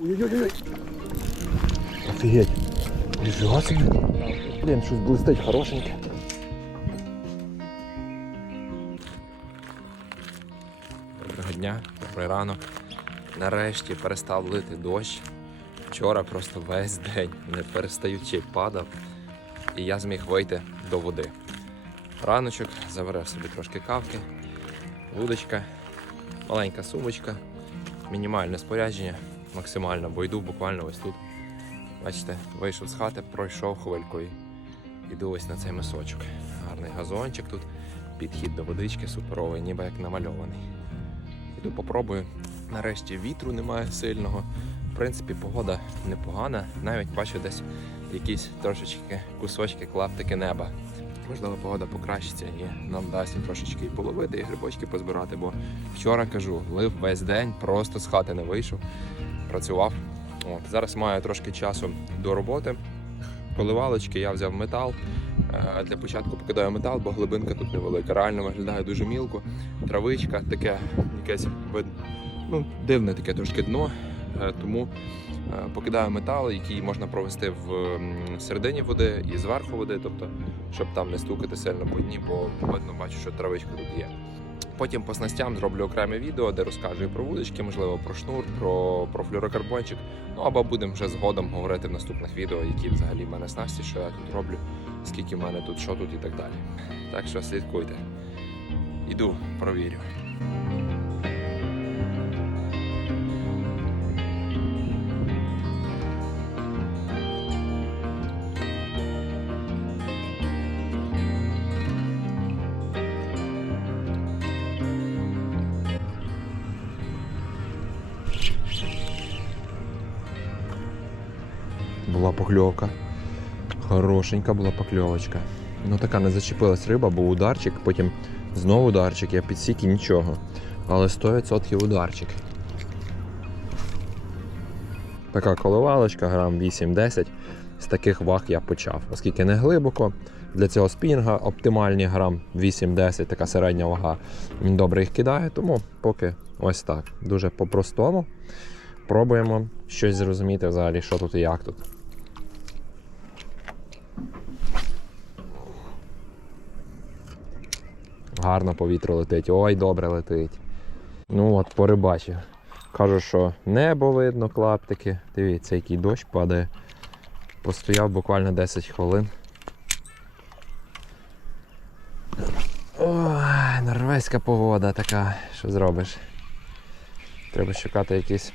Ой-ой-ой. Офігеть. Ніфіга собі. Блін, щось блистить хорошеньке. Доброго дня, добрий ранок. Нарешті перестав лити дощ. Вчора просто весь день не перестаючи падав, і я зміг вийти до води. Раночок заварив собі трошки кавки, вудочка, маленька сумочка, мінімальне спорядження, максимально, бо йду буквально ось тут. Бачите, вийшов з хати, пройшов хвилькою. Іду ось на цей мисочок. Гарний газончик тут, підхід до водички суперовий, ніби як намальований. Іду попробую. Нарешті вітру немає сильного. В принципі, погода непогана. Навіть бачу десь якісь трошечки кусочки, клаптики неба. Можливо, погода покращиться і нам дасть трошечки і половити, і грибочки позбирати. Бо вчора кажу, лив весь день, просто з хати не вийшов, працював. От, зараз маю трошки часу до роботи. Поливалочки, я взяв метал. Е, Для початку покидаю метал, бо глибинка тут невелика. Реально виглядає дуже мілко. Травичка, таке якесь ну, дивне таке трошки дно. Е, Тому е, покидаю метал, який можна провести в середині води і зверху води, тобто, щоб там не стукати сильно по дні, бо видно бачу, що травичка тут є. Потім по снастям зроблю окреме відео, де розкажу і про вудочки, можливо, про шнур, про, про флюрокарбончик. Ну або будемо вже згодом говорити в наступних відео, які взагалі в мене снасті, що я тут роблю, скільки в мене тут, що тут і так далі. Так що слідкуйте. Іду, провірю. Покльовка. Хорошенька була покльовочка. Ну така не зачепилась риба, був ударчик, потім знову ударчик, я підсік і нічого. Але 100% ударчик. Така коливалочка, грам 8-10. З таких ваг я почав, оскільки не глибоко. Для цього спінга оптимальні грам 8-10, така середня вага. Він добре їх кидає, тому поки ось так. Дуже по-простому. Пробуємо щось зрозуміти взагалі, що тут і як тут. Гарно повітря летить. Ой, добре летить. Ну от, порибачив. Кажу, що небо видно, клаптики. Дивіться, який дощ падає. Постояв буквально 10 хвилин. Ой, норвезька погода така, що зробиш. Треба шукати якісь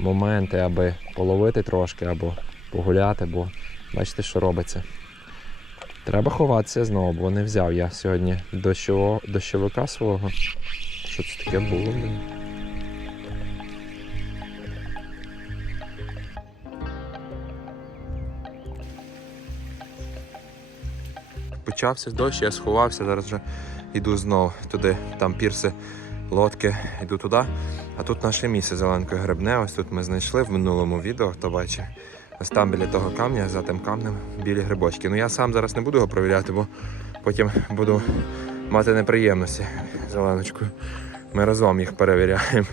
моменти, аби половити трошки або погуляти, бо бачите, що робиться. Треба ховатися знову, бо не взяв я сьогодні дощовика свого. Що це таке було? Почався дощ, я сховався, зараз вже йду знову туди, там пірси, лодки, йду туди. А тут наше місце зеленкою грибне. Ось тут ми знайшли в минулому відео, хто бачить. Ось там біля того камня, за тим камнем, білі грибочки. Ну я сам зараз не буду його провіряти, бо потім буду мати неприємності зеленочкою. Ми разом їх перевіряємо.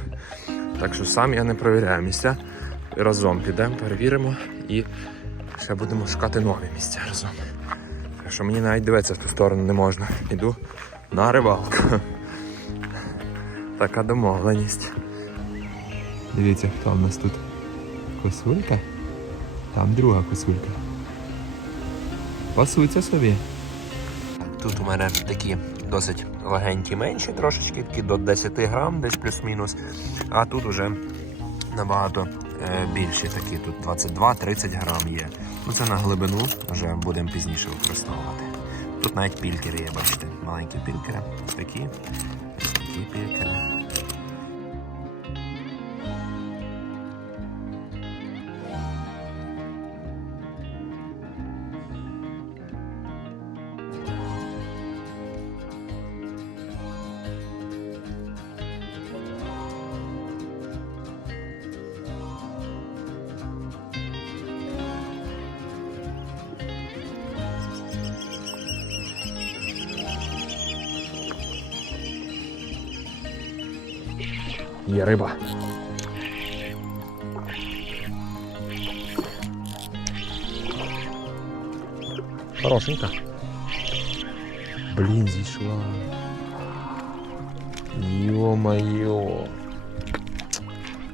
Так що сам я не провіряю місця. Разом підемо, перевіримо і ще будемо шукати нові місця разом. Так що мені навіть дивитися в ту сторону не можна. Іду на рибалку. Така домовленість. Дивіться, хто в нас тут. Косулька? Там друга косулька. Пасуться собі. Тут у мене такі досить легенькі менші, трошечки, такі до 10 грам, десь плюс-мінус. А тут уже набагато е, більші такі, тут 22-30 грам є. Ну це на глибину вже будемо пізніше використовувати. Тут навіть пількери є, бачите, маленькі пількери, ось такі, ось такі пількери. Є риба. Хорошенька. Блін, зійшла. Йо-моє.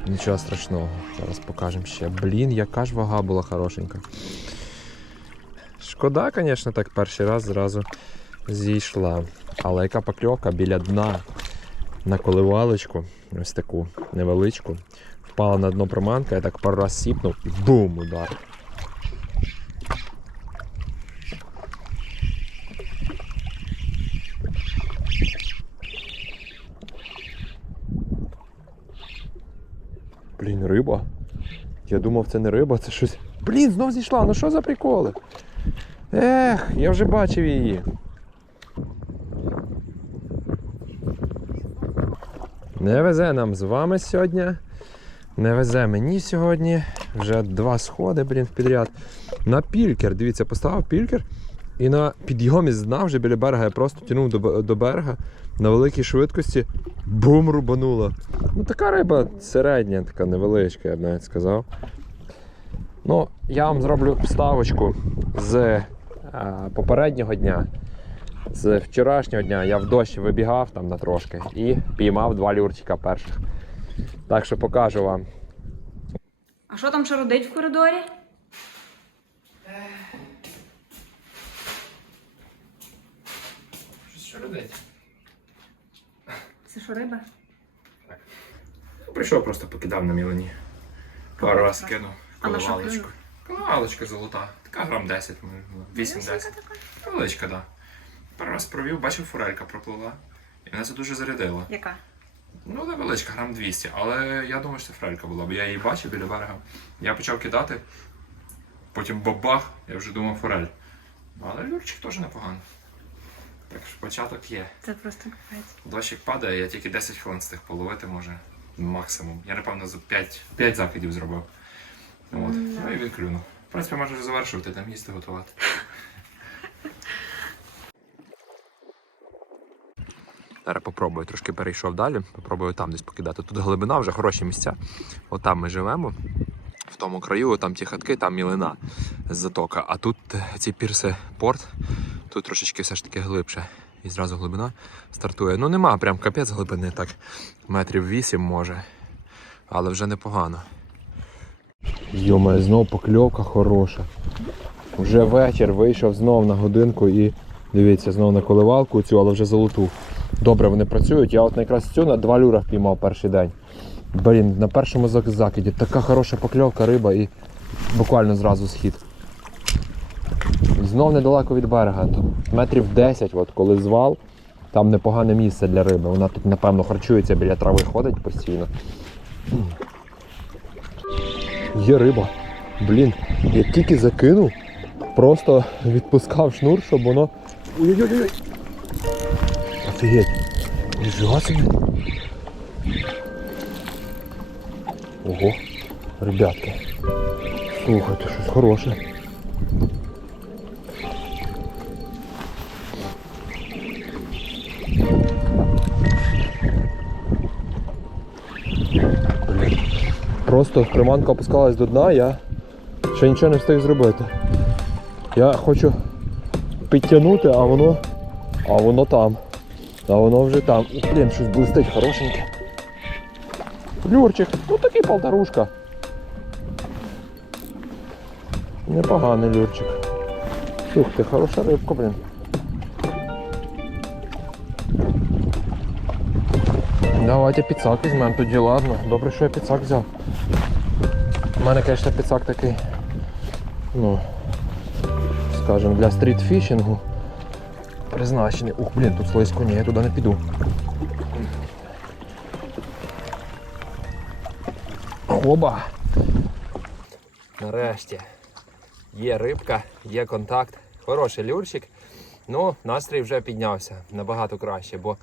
Нічого страшного. Зараз покажемо ще. Блін, яка ж вага була хорошенька. Шкода, звісно, так перший раз зразу зійшла. Але яка покльовка біля дна на коливалочку ось таку невеличку. Впала на дно проманка, я так пару раз сіпнув і бум! Удар. Блін, риба. Я думав, це не риба, це щось. Блін, знов зійшла, ну що за приколи? Ех, я вже бачив її. Не везе нам з вами сьогодні. Не везе мені сьогодні. Вже два сходи, блін, підряд. На пількер. Дивіться, поставив пількер. І на підйомі з вже біля берега я просто тягнув до, до берега на великій швидкості. Бум рубанула. Ну така риба середня, така невеличка, я б навіть сказав. Ну, я вам зроблю вставочку з е, попереднього дня. З вчорашнього дня я в дощ вибігав там на трошки і піймав два люрчика перших. Так що покажу вам. А що там шародить в коридорі? Що родить? Це що риба? Прийшов, просто покидав на мілені. Пару раз кинув А на що коливалочку. Коливалочка золота. Така грам 10, може, 8-10. Величка, так. Пару раз провів, бачив, форелька проплила. І мене це дуже зарядило. Яка? Ну, невеличка, грам 200, але я думаю, що це фрелька була, бо я її бачив біля берега. Я почав кидати, потім бабах, я вже думав форель. Але люрчик теж непогано. Так що початок є. Це просто капець. Дощик падає, я тільки 10 хвилин встиг половити, може, максимум. Я, напевно, за 5, 5 закидів зробив. От. Ну і він клюнув. В принципі, можеш завершувати, там їсти готувати. Зараз попробую, трошки перейшов далі, попробую там десь покидати. Тут глибина вже хороші місця. От там ми живемо, в тому краю, там ті хатки, там мілина з затока. А тут е, ці пірси порт, тут трошечки все ж таки глибше. І зразу глибина стартує. Ну нема прям капець глибини, так метрів 8 може. Але вже непогано. Йома, знов покльовка хороша. Вже вечір вийшов знов на годинку і дивіться, знов на коливалку цю, але вже золоту. Добре, вони працюють. Я от якраз цю на два люра впіймав перший день. Блін, на першому закиді така хороша покльовка, риба і буквально зразу схід. Знов недалеко від берега. Тут метрів 10, от коли звал, там непогане місце для риби. Вона тут, напевно, харчується біля трави ходить постійно. Є риба. Блін, я тільки закинув, просто відпускав шнур, щоб воно. Ой-ой-ой! Офігеть! Ніжого собі! Ого, ребятки. Слухайте, щось хороше. Просто приманка опускалась до дна, я ще нічого не встиг зробити. Я хочу підтягнути, а воно. А воно там. А воно вже там. Ух, блін, щось блистить хорошеньке. Люрчик, ну такий полторушка. Непоганий люрчик. Ух ти, хороша рибка, блін. Давайте підсак візьмемо тоді, ладно. Добре, що я підсак взяв. У мене, звісно, підсак такий, ну, скажімо, для стрітфішингу призначений. Ух, блін, тут слизько, ні, я туди не піду. Оба! Нарешті. Є рибка, є контакт. Хороший люрчик. Ну, настрій вже піднявся набагато краще, бо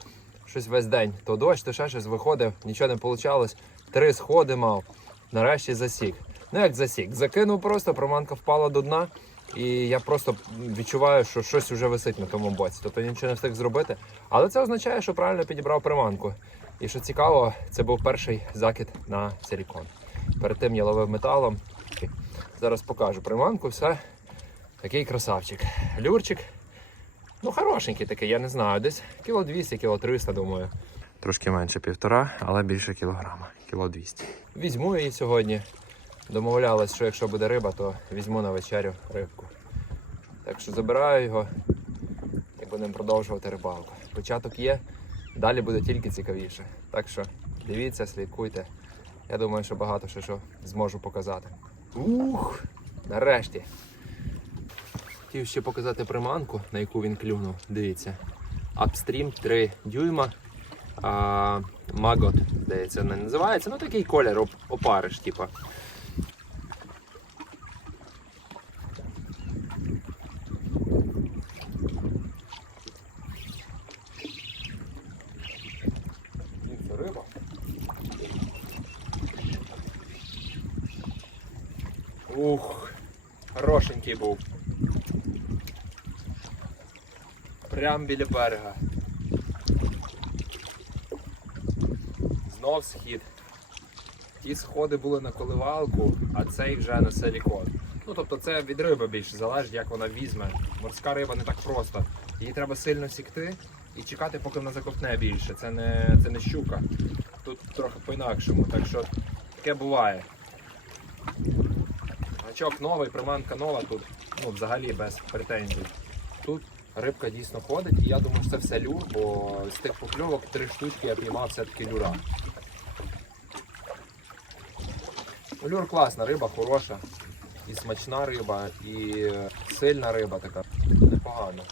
щось весь день. То дощ, то ще щось виходив, нічого не вийшло. Три сходи мав. Нарешті засік. Ну як засік? Закинув просто, проманка впала до дна. І я просто відчуваю, що щось вже висить на тому боці. Тобто я нічого не встиг зробити. Але це означає, що правильно підібрав приманку. І що цікаво, це був перший закид на силікон. Перед тим я ловив металом. Зараз покажу приманку, все. Такий красавчик. Люрчик. Ну, хорошенький такий, я не знаю, десь кіло 200, кіло 300, думаю. Трошки менше півтора, але більше кілограма, кіло 200. Візьму її сьогодні. Домовлялись, що якщо буде риба, то візьму на вечерю рибку. Так що забираю його і будемо продовжувати рибалку. Початок є, далі буде тільки цікавіше. Так що дивіться, слідкуйте. Я думаю, що багато що, що зможу показати. Ух! Нарешті. Хотів ще показати приманку, на яку він клюнув. Дивіться. Upstream 3 дюйма. А, Магот, здається, не називається. Ну такий колір, опариш, типа. Це риба. Ух, хорошенький був. Прям біля берега. Знов схід. Ті сходи були на коливалку, а цей вже на силікон. Ну тобто це від риби більше залежить, як вона візьме. Морська риба не так просто. Її треба сильно сікти і чекати, поки вона закопне більше. Це не, це не щука. Тут трохи по-інакшому. Так що таке буває. Гачок новий, приманка нова тут, ну взагалі без претензій. Тут рибка дійсно ходить, і я думаю, що це все люр, бо з тих покльовок три штучки я піймав все-таки люра. Люр класна, риба хороша, і смачна риба, і сильна риба така. Непогано.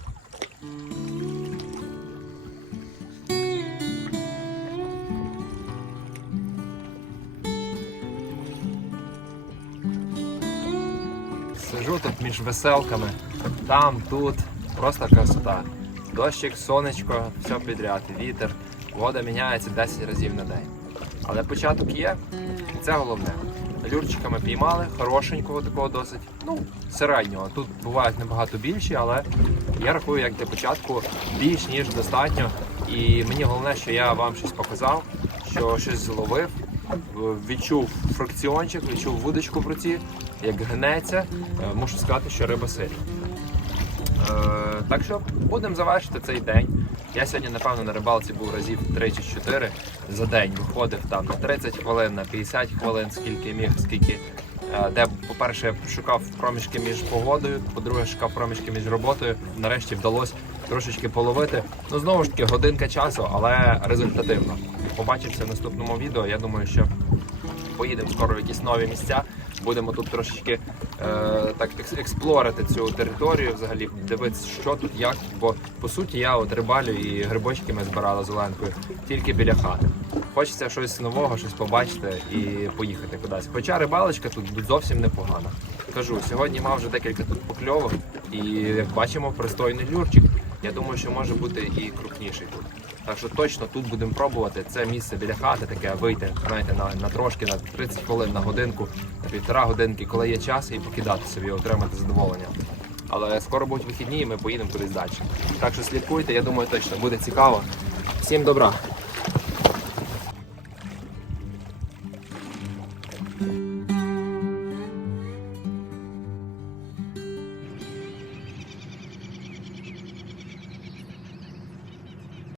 Між веселками, там, тут, просто красота. Дощик, сонечко, все підряд, вітер, вода міняється 10 разів на день. Але початок є, і це головне. Люрчиками піймали, хорошенького такого досить, ну, середнього. Тут бувають набагато більші, але я рахую, як для початку більш ніж достатньо. І мені головне, що я вам щось показав, що щось зловив, відчув фракціончик, відчув вудочку в руці, як гнеться. Е, Мушу сказати, що риба сильна. Е, так що будемо завершити цей день. Я сьогодні, напевно, на рибалці був разів 3 чи 4 за день. Виходив там на 30 хвилин, на 50 хвилин, скільки міг, скільки. е, Де, по-перше, я шукав проміжки між погодою, по-друге, шукав проміжки між роботою. Нарешті вдалося трошечки половити. Ну, знову ж таки, годинка часу, але результативно. Побачимося в наступному відео. Я думаю, що поїдемо скоро в якісь нові місця. Будемо тут трошечки е, так екс- експлорити цю територію, взагалі дивитися, що тут, як. Бо по суті я от рибалю і грибочки ми збирали з Оленкою тільки біля хати. Хочеться щось нового, щось побачити і поїхати кудись. Хоча рибалочка тут зовсім непогана. Кажу, сьогодні мав вже декілька тут покльовок, і як бачимо, пристойний люрчик. Я думаю, що може бути і крупніший тут. Так що точно тут будемо пробувати. Це місце біля хати, таке вийти, знаєте, на, на трошки, на 30 хвилин, на годинку, на півтора годинки, коли є час, і покидати собі, отримати задоволення. Але скоро будуть вихідні, і ми поїдемо кудись далі. Так що слідкуйте, я думаю, точно буде цікаво. Всім добра!